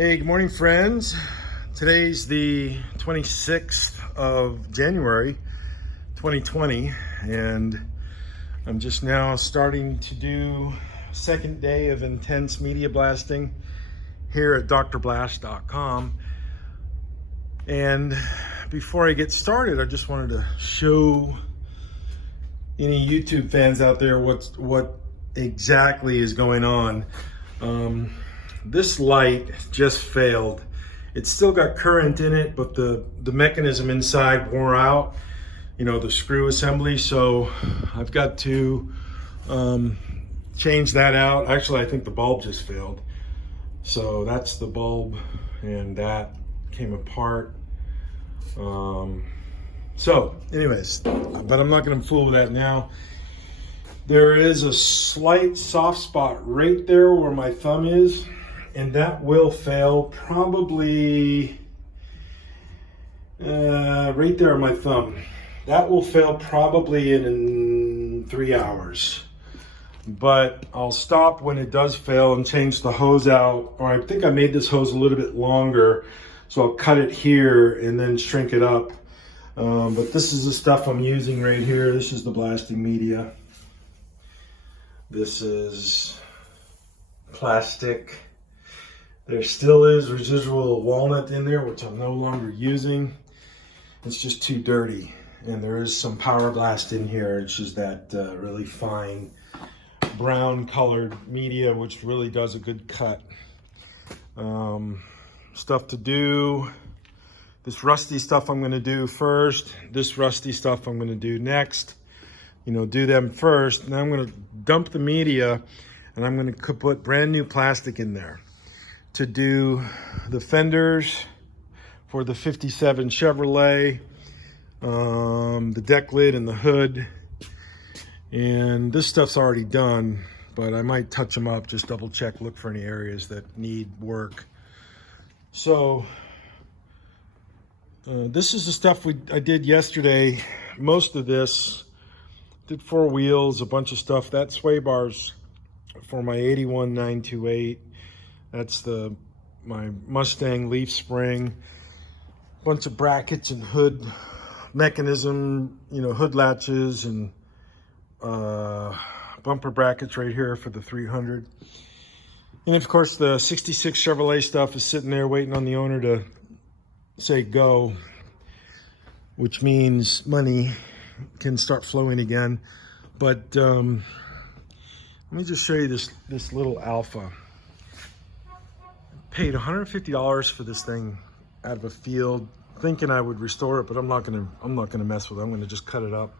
Hey, good morning, friends. Today's the 26th of January, 2020, and I'm just now starting to do second day of intense media blasting here at drblast.com. And before I get started, I just wanted to show any YouTube fans out there what exactly is going on. This light just failed. It's still got current in it, but the mechanism inside wore out, the screw assembly. So I've got to change that out. Actually, I think the bulb just failed. So that's the bulb, and that came apart. So anyways, but I'm not gonna fool with that now. There is a slight soft spot right there where my thumb is, and that will fail probably right there on my thumb. That will fail probably in 3 hours. But I'll stop when it does fail and change the hose out. Or I think I made this hose a little bit longer, so I'll cut it here and then shrink it up. But this is the stuff I'm using right here. This is the blasting media. This is plastic. There still is residual walnut in there, which I'm no longer using. It's just too dirty. And there is some Power Blast in here. It's just that really fine brown colored media, which really does a good cut. Stuff to do. This rusty stuff I'm going to do first. This rusty stuff I'm going to do next. Do them first. Now I'm going to dump the media, and I'm going to put brand new plastic in there to do the fenders for the 57 Chevrolet, the deck lid and the hood. And this stuff's already done, but I might touch them up, just double check, look for any areas that need work. So this is the stuff I did yesterday. Most of this, did 4 wheels, a bunch of stuff. That sway bar's for my 81 928. That's my Mustang leaf spring. Bunch of brackets and hood mechanism, hood latches and bumper brackets right here for the 300. And of course the 66 Chevrolet stuff is sitting there waiting on the owner to say go, which means money can start flowing again. But let me just show you this little Alpha. Paid $150 for this thing out of a field, thinking I would restore it, but I'm not gonna mess with it. I'm gonna just cut it up,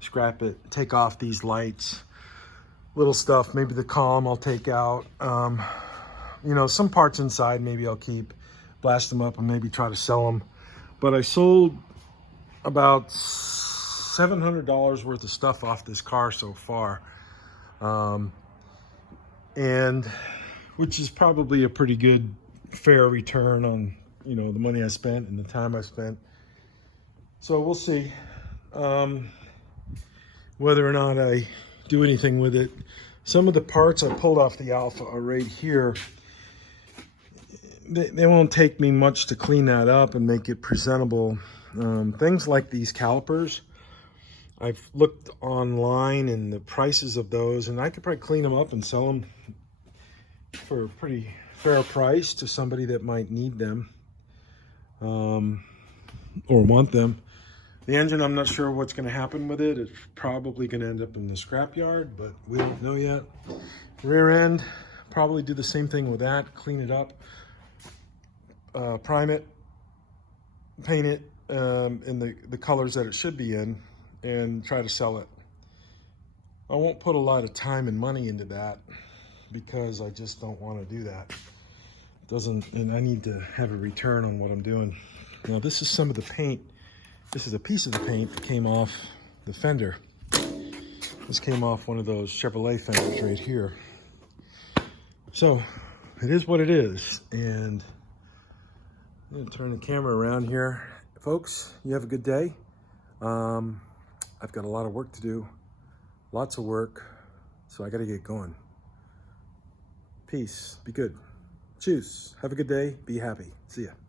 scrap it, take off these lights, little stuff. Maybe the column I'll take out. Some parts inside maybe I'll keep, blast them up, and maybe try to sell them. But I sold about $700 worth of stuff off this car so far, and which is probably a pretty good fair return on the money I spent and the time I spent. So we'll see whether or not I do anything with it. Some of the parts I pulled off the Alpha are right here. They won't take me much to clean that up and make it presentable. Things like these calipers, I've looked online and the prices of those, and I could probably clean them up and sell them for a pretty fair price to somebody that might need them or want them. The engine, I'm not sure what's going to happen with it. It's probably going to end up in the scrapyard, but we don't know yet. Rear end, probably do the same thing with that. Clean it up, prime it, paint it in the colors that it should be in, and try to sell it. I won't put a lot of time and money into that because I just don't want to do that. And I need to have a return on what I'm doing. Now this is some of the paint. This is a piece of the paint that came off the fender. This came off one of those Chevrolet fenders right here. So it is what it is. And I'm gonna turn the camera around here. Folks, you have a good day. I've got a lot of work to do, lots of work, so I gotta get going. Peace, be good. Choose. Have a good day. Be happy. See ya.